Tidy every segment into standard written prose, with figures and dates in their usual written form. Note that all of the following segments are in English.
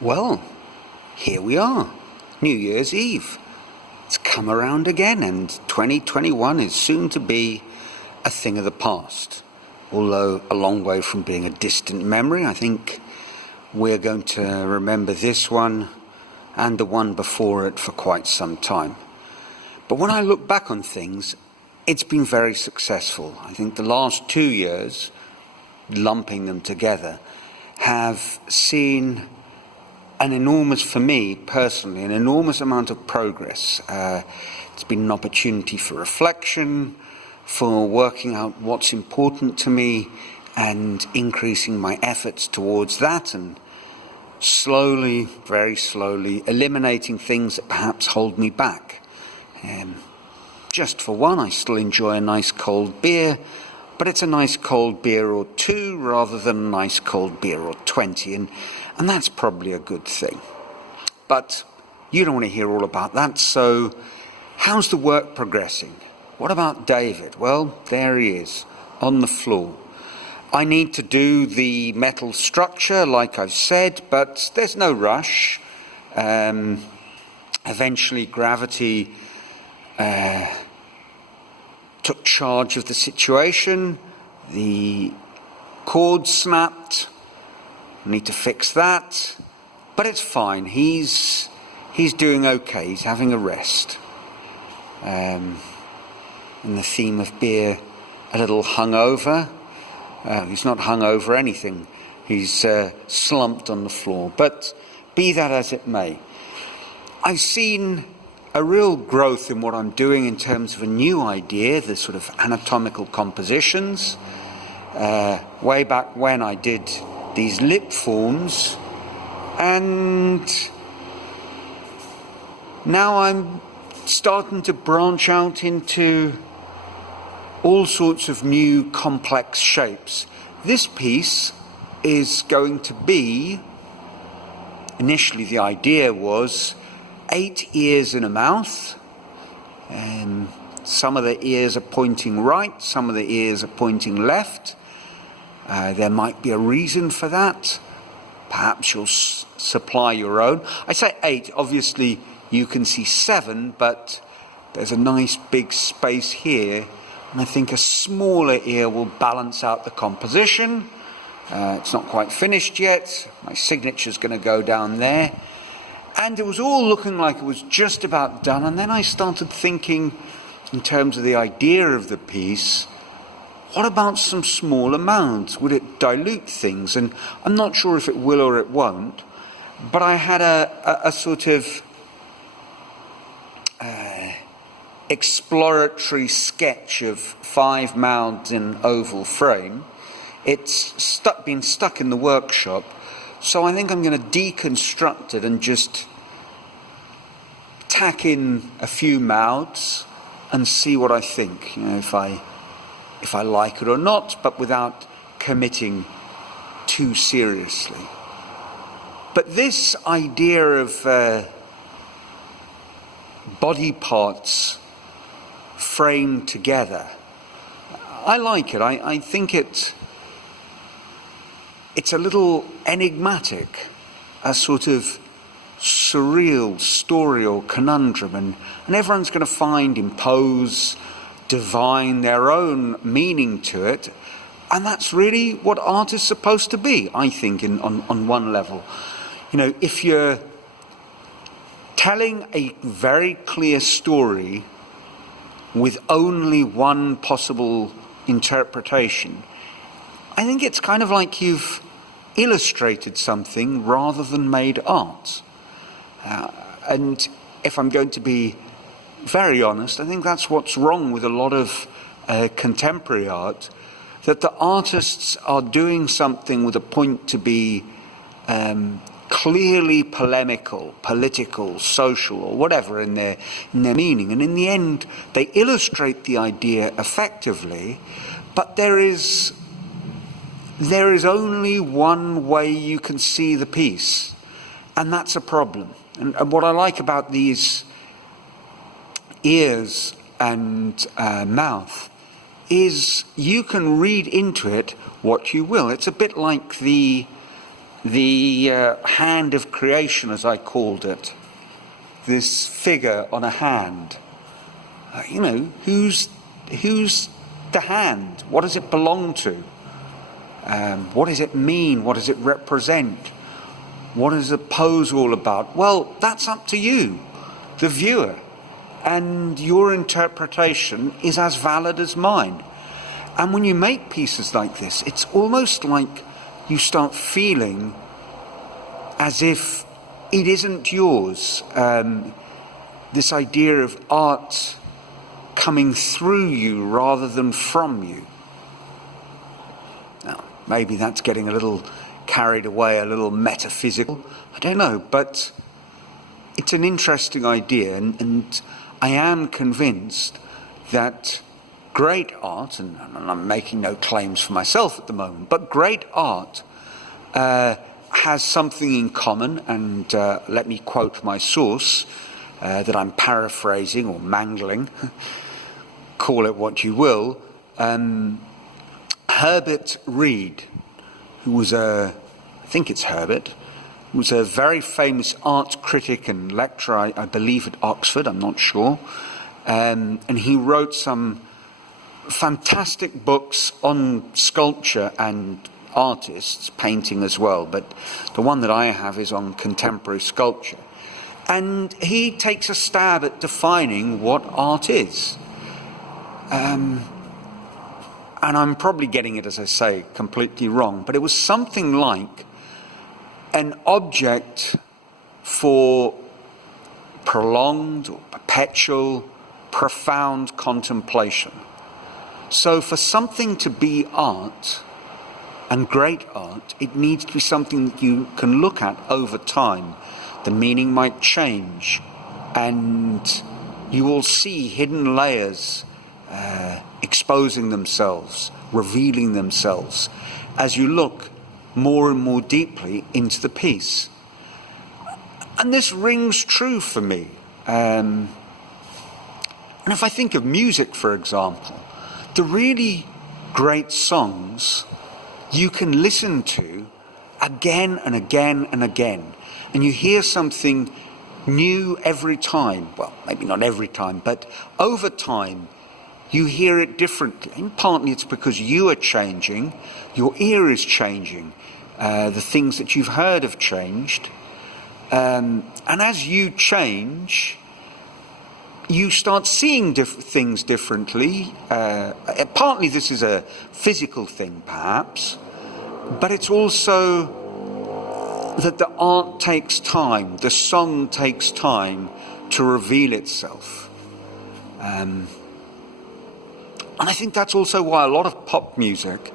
Well, here we are, New Year's Eve. It's come around again, and 2021 is soon to be a thing of the past. Although a long way from being a distant memory, I think we're going to remember this one and the one before it for quite some time. But when I look back on things, it's been very successful. I think the last 2 years, lumping them together, have seen for me personally, an enormous amount of progress. It's been an opportunity for reflection, for working out what's important to me and increasing my efforts towards that, and slowly, very slowly, eliminating things that perhaps hold me back. Just for one, I still enjoy a nice cold beer, but it's a nice cold beer or two rather than a nice cold beer or 20, and that's probably a good thing. But you don't want to hear all about that, so how's the work progressing? What about David? Well, there he is, on the floor. I need to do the metal structure, like I've said, but there's no rush. Eventually, gravity took charge of the situation. The cord snapped. I need to fix that, but it's fine. He's doing okay. He's having a rest. In the theme of beer, a little hungover. He's not hung over anything. He's slumped on the floor. But be that as it may, I've seen a real growth in what I'm doing in terms of a new idea, the sort of anatomical compositions. Way back when I did these lip forms, and now I'm starting to branch out into all sorts of new complex shapes. This piece is going to be, initially the idea was 8 ears and a mouth. Some of the ears are pointing right, some of the ears are pointing left. There might be a reason for that. Perhaps you'll supply your own. I say 8, obviously you can see 7, but there's a nice big space here, and I think a smaller ear will balance out the composition. It's not quite finished yet. My signature's going to go down there. And it was all looking like it was just about done, and then I started thinking in terms of the idea of the piece, what about some smaller mouths? Would it dilute things? And I'm not sure if it will or it won't, but I had a sort of exploratory sketch of 5 mouths in oval frame. It's been stuck in the workshop, so I think I'm going to deconstruct it and just tack in a few mouths and see what I think, if I like it or not, but without committing too seriously. But this idea of body parts framed together, I like it. I think it's a little enigmatic, a sort of surreal story or conundrum, and everyone's going to find, impose, divine their own meaning to it, and that's really what art is supposed to be, I think, on one level. If you're telling a very clear story with only one possible interpretation, I think it's kind of like you've illustrated something rather than made art. And if I'm going to be very honest, I think that's what's wrong with a lot of contemporary art, that the artists are doing something with a point to be clearly polemical, political, social, or whatever in their meaning. And in the end, they illustrate the idea effectively, but there is only one way you can see the piece, and that's a problem. And what I like about these ears and mouth is you can read into it what you will. It's a bit like the the hand of creation, as I called it, this figure on a hand. Who's the hand? What does it belong to? What does it mean? What does it represent? What is the pose all about? Well, that's up to you, the viewer, and your interpretation is as valid as mine. And when you make pieces like this, it's almost like you start feeling as if it isn't yours. This idea of art coming through you rather than from you. Now, maybe that's getting a little carried away, a little metaphysical. I don't know, but it's an interesting idea, and I am convinced that great art, and I'm making no claims for myself at the moment, but great art has something in common, and let me quote my source that I'm paraphrasing or mangling, call it what you will. Herbert Reed, who was I think it's Herbert, was a very famous art critic and lecturer, I believe at Oxford, I'm not sure, and he wrote some fantastic books on sculpture and artists, painting as well, but the one that I have is on contemporary sculpture. And he takes a stab at defining what art is. And I'm probably getting it, as I say, completely wrong, but it was something like an object for prolonged or perpetual, profound contemplation. So for something to be art, and great art, it needs to be something that you can look at over time. The meaning might change, and you will see hidden layers exposing themselves, revealing themselves, as you look more and more deeply into the piece. And this rings true for me. And if I think of music, for example, the really great songs you can listen to again and again and again, and you hear something new every time. Well, maybe not every time, but over time you hear it differently. And partly it's because you are changing, your ear is changing, the things that you've heard have changed, and as you change, you start seeing things differently. Partly this is a physical thing, perhaps, but it's also that the art takes time, the song takes time to reveal itself. And I think that's also why a lot of pop music,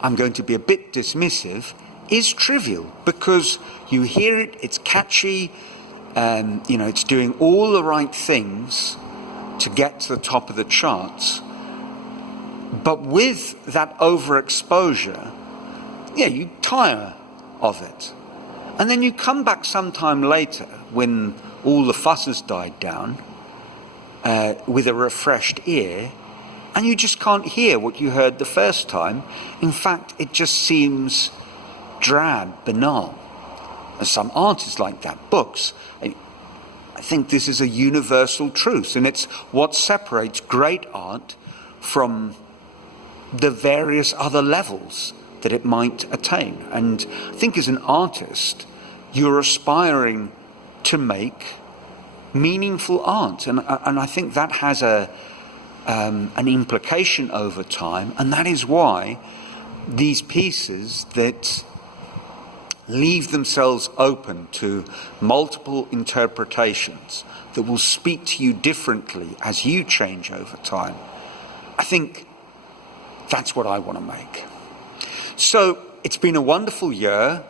I'm going to be a bit dismissive, is trivial, because you hear it, it's catchy, it's doing all the right things to get to the top of the charts. But with that overexposure, you tire of it. And then you come back sometime later when all the fuss has died down with a refreshed ear, and you just can't hear what you heard the first time. In fact, it just seems drab, banal. And some artists like that, books. I think this is a universal truth, and it's what separates great art from the various other levels that it might attain. And I think as an artist, you're aspiring to make meaningful art, and I think that has an implication over time, and that is why these pieces that leave themselves open to multiple interpretations that will speak to you differently as you change over time, I think that's what I want to make. So it's been a wonderful year.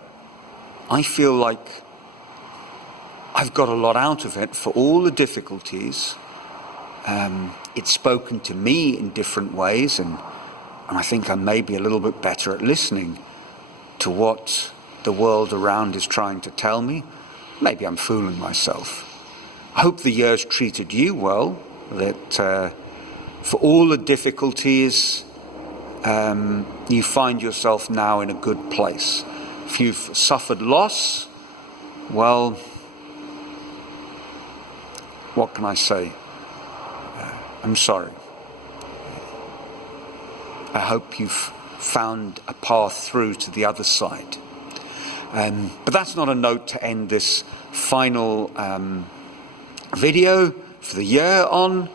I feel like I've got a lot out of it for all the difficulties. It's spoken to me in different ways, and I think I'm maybe a little bit better at listening to what the world around is trying to tell me. Maybe I'm fooling myself. I hope the year's treated you well, that for all the difficulties, you find yourself now in a good place. If you've suffered loss, well, what can I say? I'm sorry. I hope you've found a path through to the other side. But that's not a note to end this final video for the year on.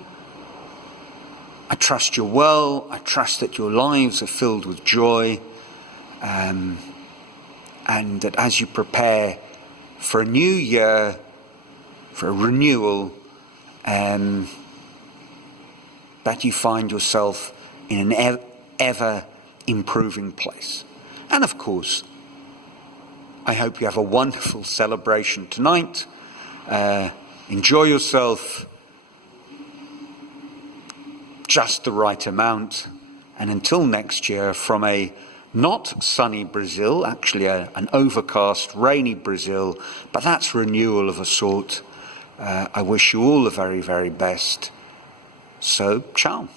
I trust you're well. I trust that your lives are filled with joy, and that as you prepare for a new year, for a renewal, that you find yourself in an ever improving place. And of course, I hope you have a wonderful celebration tonight. Enjoy yourself just the right amount. And until next year, from a not sunny Brazil, actually an overcast, rainy Brazil, but that's renewal of a sort. I wish you all the very, very best. So, ciao.